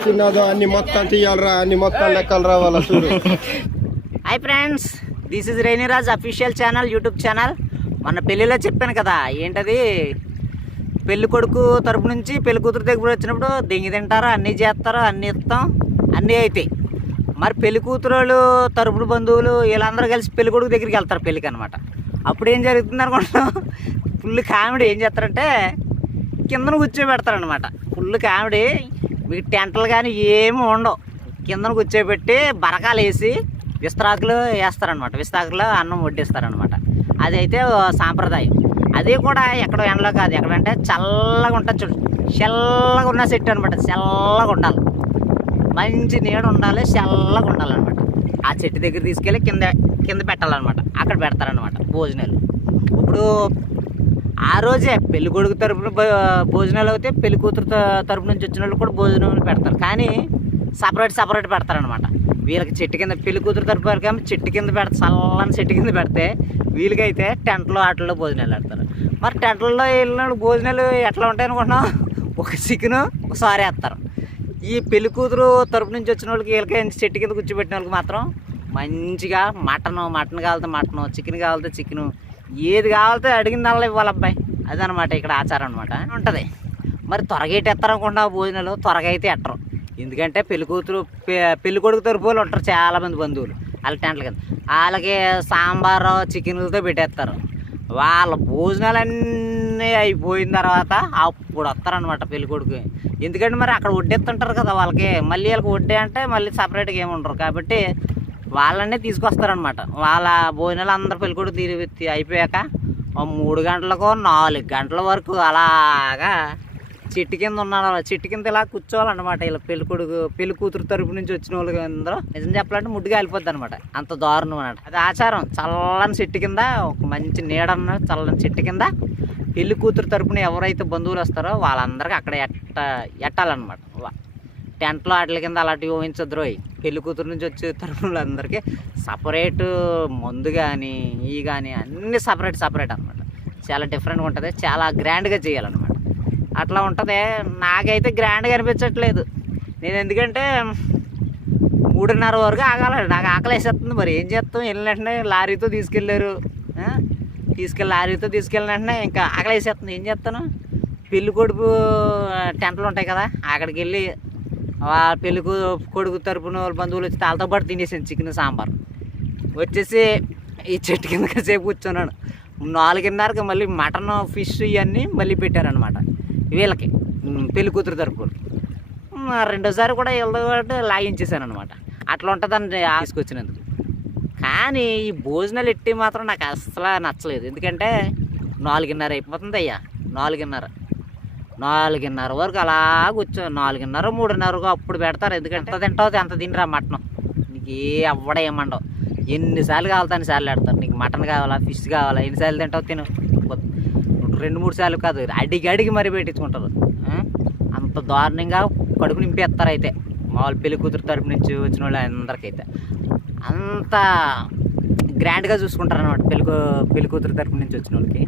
చిన్నదో అన్ని మొత్తం తీయాలరా అన్ని మొత్తం లెక్కలు రావాలా చూడు. Hi friends this is Reniraj official channel YouTube channel మన పెళ్ళిలో చెప్పాను కదా ఏంటది? పెళ్ళి కొడుకు తరపు నుంచి పెళ్ళి కూతురు దగ్గర వచ్చినప్పుడు దెంగి తింటారు అన్నీ చేస్తారు అన్నీ ఇస్తాం అన్నీ అవుతాయి మరి పెళ్ళి వాళ్ళు తరపుడు బంధువులు వీళ్ళందరూ కలిసి పెళ్ళి కొడుకు దగ్గరికి వెళ్తారు పెళ్ళికి అనమాట అప్పుడు ఏం జరుగుతుంది అనుకుంటున్నాం ఫుల్ కామెడీ ఏం చేస్తారంటే కిందన కూర్చోబెడతారనమాట ఫుల్ కామెడీ. మీకు టెంటలు కానీ ఏమి ఉండవు. కిందన కూర్చోబెట్టి బరకాలు వేసి విస్తరాకులు వేస్తారనమాట విస్తరాకులు అన్నం వడ్డిస్తారనమాట అది అయితే సాంప్రదాయం. అది కూడా ఎక్కడ ఎండలో కాదు. ఎక్కడంటే చల్లగా ఉంటుంది చూడు. చల్లగా ఉన్న చెట్టు అనమాట చల్లగా ఉండాలి. మంచి నీడ ఉండాలి చల్లగా ఉండాలన్నమాట. ఆ చెట్టు దగ్గర తీసుకెళ్ళి కింద కింద పెట్టాలన్నమాట. అక్కడ పెడతారనమాట భోజనాలు. ఇప్పుడు ఆ రోజే పెళ్ళి కొడుకు తరపున భోజనాలు అయితే పెళ్ళి కూతురు త- తరపు నుంచి వచ్చిన వాళ్ళు కూడా భోజనాలు పెడతారు. కానీ సపరేట్ సపరేట్ పెడతారనమాట వీళ్ళకి చెట్టు కింద పెళ్ళి కూతురు తరపు వారికి చెట్టు కింద పెడతా చల్లని చెట్టు కింద పెడితే వీళ్ళకైతే టెంట్లో ఆటల్లో భోజనాలు పెడతారు మరి టెంట్లలో వెళ్ళిన భోజనాలు ఎట్లా ఉంటాయి అనుకుంటున్నాం ఒక చికెన్ ఒకసారి వేస్తారు. ఈ పెళ్ళి కూతురు తరపు నుంచి వచ్చిన వాళ్ళకి వీళ్ళకి చెట్టు కింద కూర్చోబెట్టిన వాళ్ళకి మాత్రం మంచిగా మటను మటన్ కావాలితే మటను చికెన్ కావాలితే చికెను ఏది కావాలితే అడిగిందల్లా ఇవ్వాలి అబ్బాయి. అదనమాట ఇక్కడ ఆచారం అనమాట ఉంటుంది. మరి త్వరగా ఎట్టి ఎత్తారనుకుంటా భోజనాలు? త్వరగా అయితే ఎట్టరు. ఎందుకంటే పెళ్ళి కూతురు పె- పెళ్ళి కొడుకు తరపు ఉంటారు చాలామంది బంధువులు. వాళ్ళ టెంట్ల కింద. వాళ్ళకి సాంబారు చికెన్లతో పెట్టేస్తారు. వాళ్ళ భోజనాలన్నీ అయిపోయిన తర్వాత అప్పుడు వస్తారనమాట పెళ్ళి కొడుకు. ఎందుకంటే మరి అక్కడ వడ్డెత్తుంటారు కదా వాళ్ళకి. మళ్ళీ వాళ్ళకి వడ్డే అంటే మళ్ళీ సపరేట్గా ఏమి ఉండరు. కాబట్టి వాళ్ళనే తీసుకొస్తారనమాట వాళ్ళ భోజనాలు అందరు పెళ్ళి తీరి అయిపోయాక మూడు గంటలకు నాలుగు గంటల వరకు అలాగా చెట్టు కింద ఉన్నారు. చెట్టు కింద ఇలా కూర్చోవాలన్నమాట. ఇలా పెళ్ళి కొడుకు పెళ్ళి కూతురు తరపు నుంచి వచ్చిన వాళ్ళు అందరూ. నిజం చెప్పాలంటే ముడ్డుగా వెళ్ళిపోద్ది అనమాట అంత దారుణం అనమాట అది ఆచారం. చల్లని చెట్టు కింద ఒక మంచి నీడన్న చల్లని చెట్టు కింద పెళ్ళి కూతురు తరపున ఎవరైతే బంధువులు వస్తారో వాళ్ళందరికీ అక్కడ ఎట్ట ఎట్టాలన్నమాట. టెంట్లో వాటి కింద అలాంటివి ఊహించద్దు పెళ్ళి కూతురు నుంచి వచ్చే తరపున అందరికీ సపరేట్ మందు కానీ ఈ కానీ అన్నీ సపరేట్ సపరేట్ అనమాట చాలా డిఫరెంట్గా ఉంటుంది. చాలా గ్రాండ్గా చేయాలన్నమాట. అట్లా ఉంటుంది. నాకైతే గ్రాండ్గా అనిపించట్లేదు. నేను ఎందుకంటే మూడున్నర వరకు ఆగాలండి నాకు ఆకలి వేసేస్తుంది మరి. ఏం చేస్తాం? వెళ్ళిన లారీతో తీసుకెళ్ళారు. తీసుకెళ్ళి లారీతో వెళ్ళిన ఇంకా ఆకలి వేసేస్తుంది ఏం చేస్తాను? పెళ్ళికొడుపు టెంట్లు ఉంటాయి కదా అక్కడికి వెళ్ళి ఆ పెళ్ళి కొడుకు తరపున వాళ్ళ బంధువులు వచ్చి వాళ్ళతో పాటు తినేసాను చికెన్ సాంబార్. వచ్చేసి ఈ చెట్టు కింద సేపు కూర్చున్నాను. నాలుగున్నరకి మళ్ళీ మటన్ ఫిష్ ఇవన్నీ మళ్ళీ పెట్టారనమాట వీళ్ళకి పెళ్ళి కూతురు తరపు రెండోసారి కూడా వీళ్ళతో పాటు లాగించేసాను అనమాట అట్లా ఉంటుందని తీసుకొచ్చినందుకు. కానీ ఈ భోజనాలు ఎట్టి మాత్రం నాకు అసలు నచ్చలేదు. ఎందుకంటే నాలుగున్నర అయిపోతుంది అయ్యా. నాలుగున్నర. నాలుగున్నర వరకు అలా కూర్చో. నాలుగున్నర మూడున్నరకు అప్పుడు పెడతారు. ఎందుకంటే ఎంత తింటావు ఎంత తినరా మటన్. నీకు ఏ అవ్వడ ఏమండవు ఎన్నిసార్లు కావాలి అన్నిసార్లు పెడతారు. నీకు మటన్ కావాలా ఫిష్ కావాలా ఎన్నిసార్లు తింటావు తిను. రెండు మూడు సార్లు కాదు అడిగి అడిగి మరీ పెట్టించుకుంటారు. అంత దారుణంగా కడుపు నింపేస్తారు అయితే. మామూలు పెళ్ళి కూతురు తరపు నుంచి వచ్చిన వాళ్ళు అందరికైతే. అంత గ్రాండ్గా చూసుకుంటారు అనమాట పెళ్ళి కూ- పెళ్ళి కూతురు తరపు నుంచి వచ్చిన వాళ్ళకి.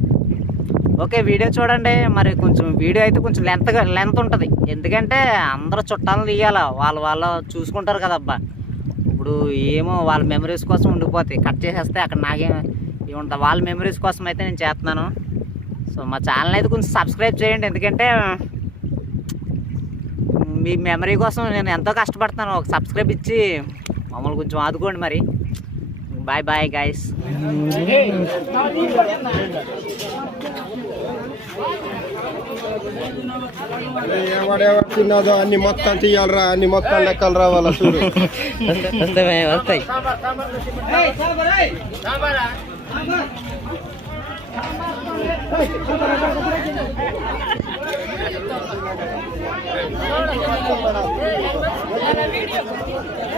ఓకే వీడియో చూడండి. మరి కొంచెం వీడియో అయితే కొంచెం లెంత్గా లెంత్ ఉంటుంది. ఎందుకంటే అందరూ చుట్టాలను తీయాలి? వాళ్ళు వాళ్ళు చూసుకుంటారు కదబ్బా ఇప్పుడు ఏమో వాళ్ళ మెమరీస్ కోసం ఉండిపోతాయి. కట్ చేసేస్తే అక్కడ నాకేం ఏముంటుంది? వాళ్ళ మెమరీస్ కోసం అయితే నేను చేస్తున్నాను. సో మా ఛానల్ అయితే కొంచెం సబ్స్క్రైబ్ చేయండి. ఎందుకంటే మీ మెమరీ కోసం నేను ఎంతో కష్టపడుతున్నాను. ఒక సబ్స్క్రైబ్ ఇచ్చి మమ్మల్ని కొంచెం ఆదుకోండి మరి. బాయ్ బాయ్ గాయస్ ఎవడెవడు చిన్నదో అన్ని మొత్తం తీయాలరా అన్ని మొత్తం లెక్కలు రావాలా చూడు వస్తాయి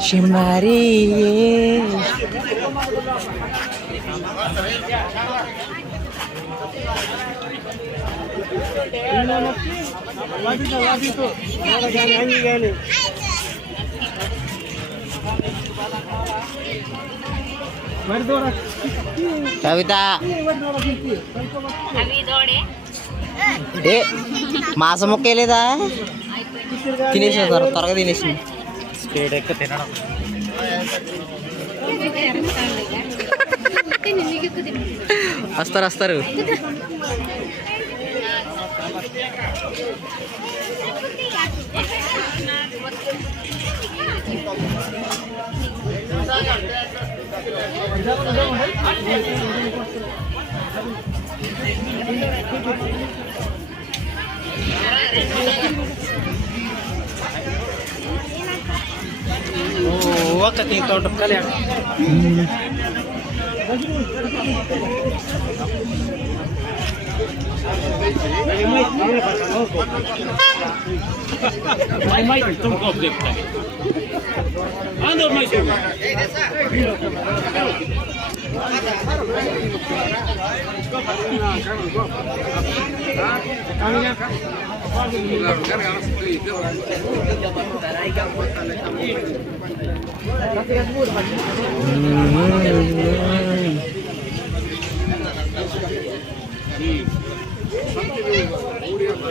Shimari. Kavita. Avi dode. Dek. మాసం ముక్కే లేదా తినేసి త్వర- త్వరగా తినేసి స్పీడ్ ఎక్కువ తినడం. వస్తారు వస్తారు. ఒక్క తోట కళ్యాణ్ చీలిపోతుందా మావి దొరికా దొరికాడు మావి దొరికాడు ఎందుకా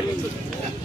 ఎందుకని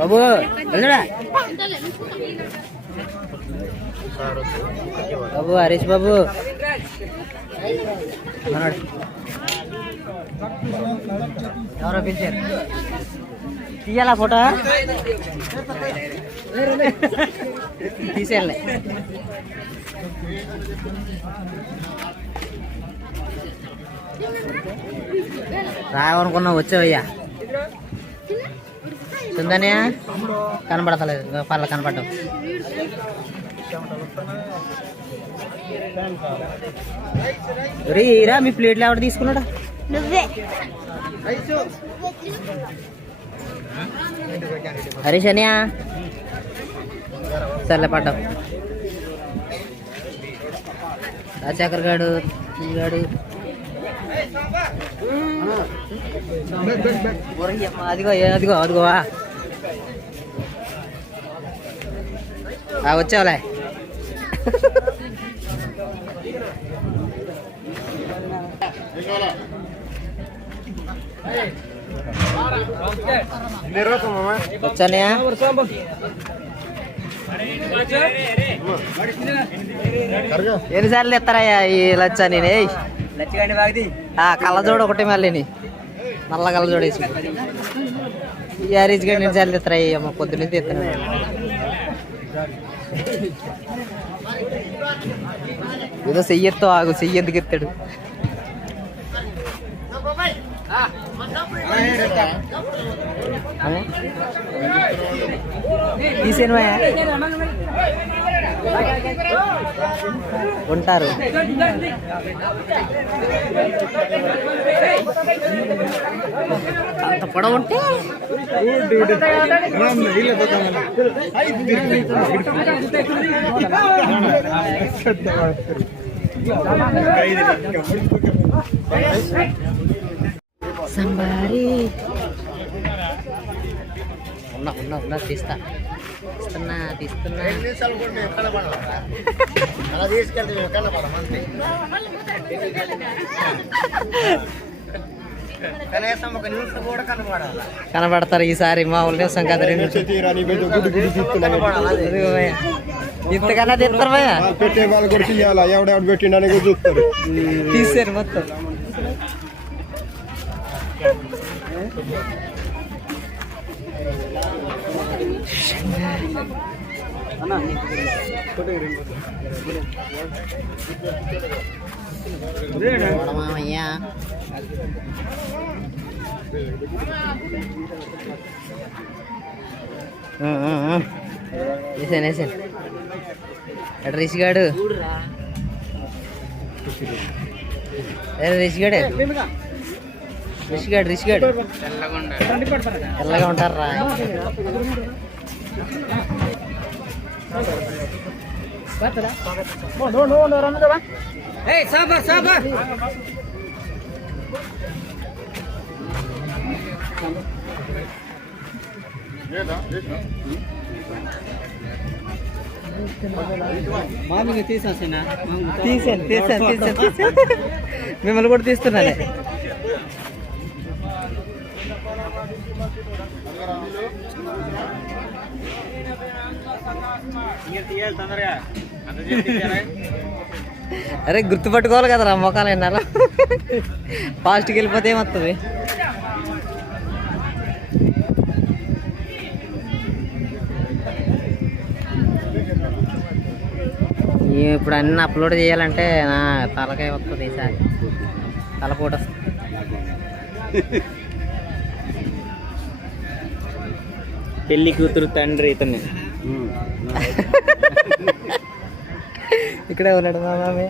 బాబు బాబు హరీష్ బాబు. ఎవరో పిలిచారు? తీయాలా ఫోటో? తీసేయాలి. రావనుకున్నా వచ్చావయ్యా. చిందనే కనబడతలేదు పర్ల కనపడ్డం రా మీ ప్లేట్లు ఎవడ తీసుకున్నాడా? నువ్వే. హరీష్ అనియా సర్లే పడ్డాం రాజశేఖర్ గాడు ఈ గాడు. అదిగో ఏ- అదిగో అదిగోవా ఆ, వచ్చావులే. వచ్చానయా ఎన్నిసార్లు ఎత్తారయ్యా ఈ లచ్చ నేను కళ్ళజోడు ఒకటి మళ్ళీని నల్ల కళ్ళజోడు వేసి. ఈ హరీష్ నుంచి ఎన్నిసార్లు ఎత్తారయ్యా అమ్మ పొద్దున్నే ఎత్తాను ఏదో చెయ్యెత్తో ఆగు చెయ్యి ఎందుకు ఎత్తాడు? ఉంటారు. అంత పొడవు ఉంటే? సంబారి ఉన్నా ఉన్నా ఉన్నా తీస్తా. తీస్తున్నా తీస్తున్నా. అలా తీసుకెళ్తే కనీసం ఒక కూడా కనపడాలి కనబడతారు ఈసారి మా ఊళ్ళో సంగతి రెండు. ఇంతకన్నా పెట్టే వాళ్ళు కూడా తీయాలా? ఎవడెవడు పెట్టిండని కూడా చూస్తారు. తీసారు మొత్తం. వేసాను వేసాను ఎక్కడ రిషిగాడు ఏ రిషిగాడే రిషిగాడు రిషిగాడు. తెల్లగా ఉంటారా? సాబర్ సాబర్ తీసాను తీసాను తీసాను తీసాను మిమ్మల్ని కూడా తీస్తున్నాను. అరే గుర్తుపట్టుకోవాలి కదరా మొక్కలు ఎన్నారా ఫాస్ట్కి వెళ్ళిపోతే ఏమొస్తుంది ఇప్పుడు అన్ని అప్లోడ్ చేయాలంటే నా తలకాయ వస్తుంది ఈసారి. తలపోట పెళ్ళి కూతురు తండ్రి ఇతన్ని ఇక్కడే ఉన్నాడు మా మామి.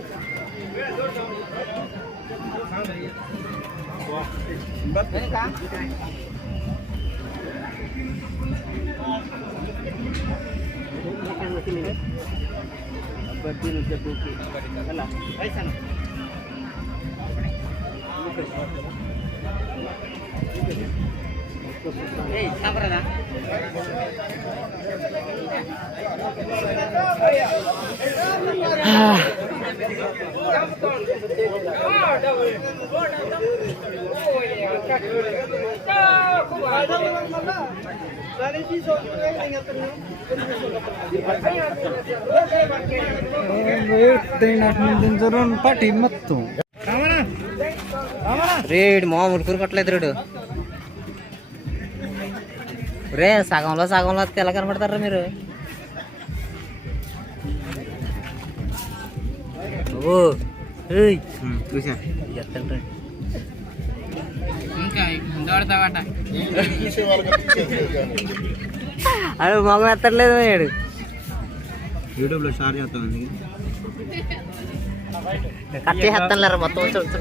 పట్టి రేడు మామూలు కూరపట్లేదు రేడు. రే సగంలో సగంలో వస్తే ఎలా కనపడతారా మీరు. ఓ ఏయ్. చూసా. అడు మగం ఎత్తట్లేదు ఏడు యూట్యూబ్లో షేర్ చేస్తాను కట్ చేస్తాను మొత్తం వచ్చి